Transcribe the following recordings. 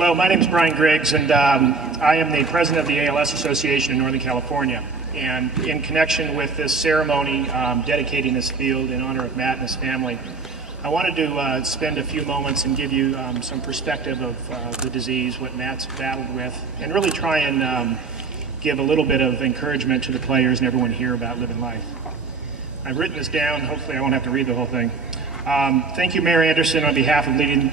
Hello, my name is Brian Griggs, and I am the president of the ALS Association in Northern California. And in connection with this ceremony dedicating this field in honor of Matt and his family, I wanted to spend a few moments and give you some perspective of the disease, what Matt's battled with, and really try and give a little bit of encouragement to the players and everyone here about living life. I've written this down. Hopefully I won't have to read the whole thing. Thank you, Mayor Anderson, on behalf of leading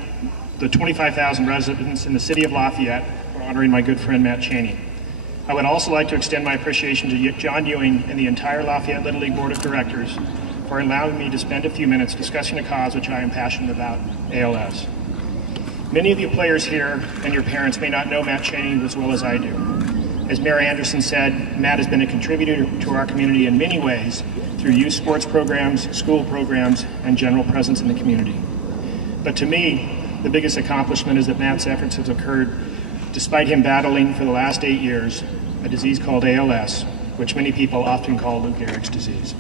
the 25,000 residents in the city of Lafayette for honoring my good friend Matt Chaney. I would also like to extend my appreciation to John Ewing and the entire Lafayette Little League Board of Directors for allowing me to spend a few minutes discussing a cause which I am passionate about, ALS. Many of you players here and your parents may not know Matt Chaney as well as I do. As Mayor Anderson said, Matt has been a contributor to our community in many ways through youth sports programs, school programs, and general presence in the community. But to me, the biggest accomplishment is that Matt's efforts have occurred despite him battling for the last 8 years a disease called ALS, which many people often call Lou Gehrig's disease.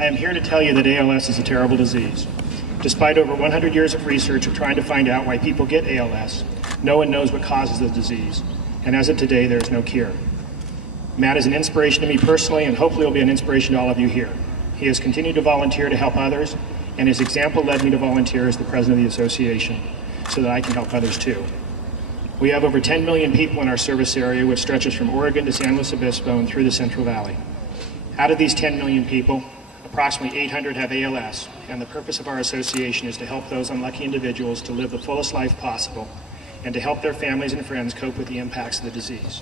I am here to tell you that ALS is a terrible disease. Despite over 100 years of research of trying to find out why people get ALS, no one knows what causes the disease, and as of today, there is no cure. Matt is an inspiration to me personally, and hopefully will be an inspiration to all of you here. He has continued to volunteer to help others, and his example led me to volunteer as the president of the association so that I can help others too. We have over 10 million people in our service area, which stretches from Oregon to San Luis Obispo and through the Central Valley. Out of these 10 million people, approximately 800 have ALS, and the purpose of our association is to help those unlucky individuals to live the fullest life possible and to help their families and friends cope with the impacts of the disease.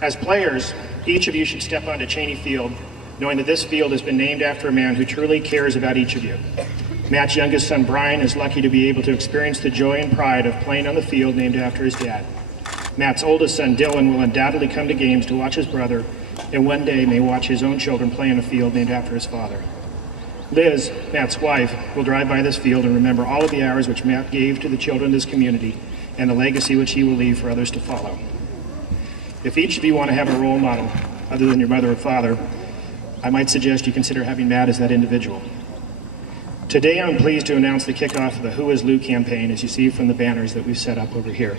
As players, each of you should step onto Chaney Field knowing that this field has been named after a man who truly cares about each of you. Matt's youngest son, Brian, is lucky to be able to experience the joy and pride of playing on the field named after his dad. Matt's oldest son, Dylan, will undoubtedly come to games to watch his brother, and one day may watch his own children play on a field named after his father. Liz, Matt's wife, will drive by this field and remember all of the hours which Matt gave to the children of this community and the legacy which he will leave for others to follow. If each of you want to have a role model, other than your mother or father, I might suggest you consider having Matt as that individual. Today I'm pleased to announce the kickoff of the Who is Lou campaign, as you see from the banners that we've set up over here.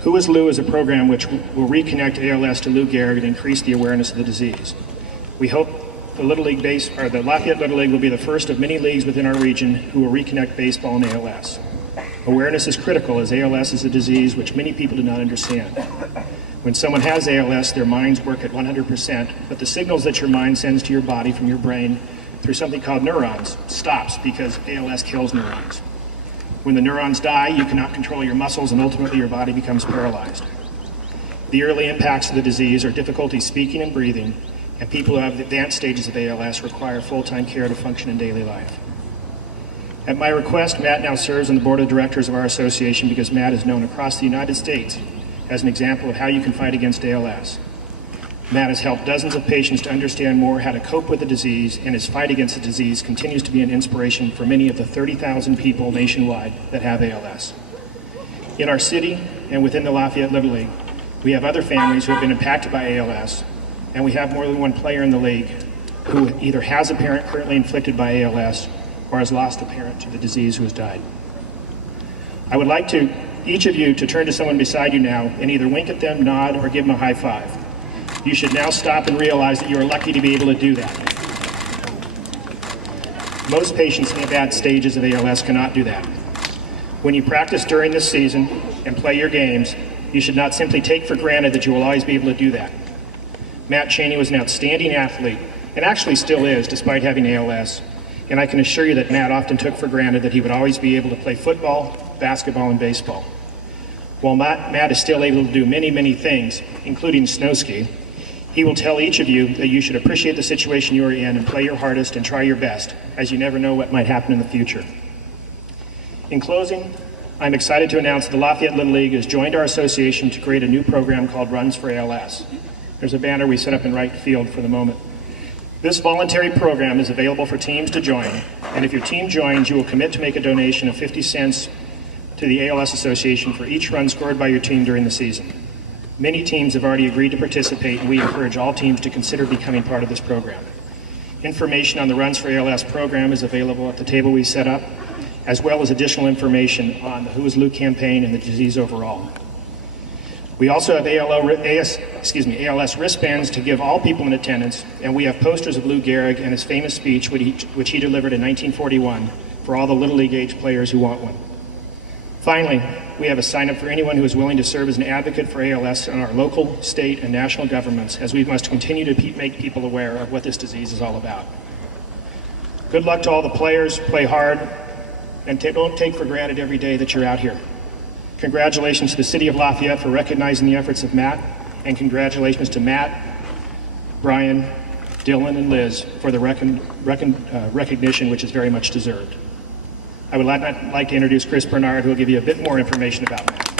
Who is Lou is a program which will reconnect ALS to Lou Gehrig and increase the awareness of the disease. We hope the the Lafayette Little League will be the first of many leagues within our region who will reconnect baseball and ALS. Awareness is critical, as ALS is a disease which many people do not understand. When someone has ALS, their minds work at 100%, but the signals that your mind sends to your body from your brain through something called neurons stops because ALS kills neurons. When the neurons die, you cannot control your muscles, and ultimately your body becomes paralyzed. The early impacts of the disease are difficulty speaking and breathing, and people who have advanced stages of ALS require full-time care to function in daily life. At my request, Matt now serves on the board of directors of our association because Matt is known across the United States as an example of how you can fight against ALS. Matt has helped dozens of patients to understand more how to cope with the disease, and his fight against the disease continues to be an inspiration for many of the 30,000 people nationwide that have ALS. In our city and within the Lafayette Little League, we have other families who have been impacted by ALS, and we have more than one player in the league who either has a parent currently inflicted by ALS or has lost a parent to the disease who has died. I would like each of you to turn to someone beside you now and either wink at them, nod, or give them a high five. You should now stop and realize that you are lucky to be able to do that. Most patients in the advanced stages of ALS cannot do that. When you practice during this season and play your games, you should not simply take for granted that you will always be able to do that. Matt Chaney was an outstanding athlete, and actually still is, despite having ALS, and I can assure you that Matt often took for granted that he would always be able to play football, basketball, and baseball. While Matt is still able to do many, many things, including snow ski, he will tell each of you that you should appreciate the situation you are in and play your hardest and try your best, as you never know what might happen in the future. In closing, I'm excited to announce that the Lafayette Little League has joined our association to create a new program called Runs for ALS. There's a banner we set up in right field for the moment. This voluntary program is available for teams to join, and if your team joins, you will commit to make a donation of 50 cents to the ALS Association for each run scored by your team during the season. Many teams have already agreed to participate, and we encourage all teams to consider becoming part of this program. Information on the Runs for ALS program is available at the table we set up, as well as additional information on the Who is Lou campaign and the disease overall. We also have ALS wristbands to give all people in attendance, and we have posters of Lou Gehrig and his famous speech which he delivered in 1941 for all the Little League age players who want one. Finally, we have a sign-up for anyone who is willing to serve as an advocate for ALS in our local, state, and national governments, as we must continue to make people aware of what this disease is all about. Good luck to all the players, play hard, and don't take for granted every day that you're out here. Congratulations to the City of Lafayette for recognizing the efforts of Matt, and congratulations to Matt, Brian, Dylan, and Liz for the recognition which is very much deserved. I would like to introduce Chris Bernard, who will give you a bit more information about Matt.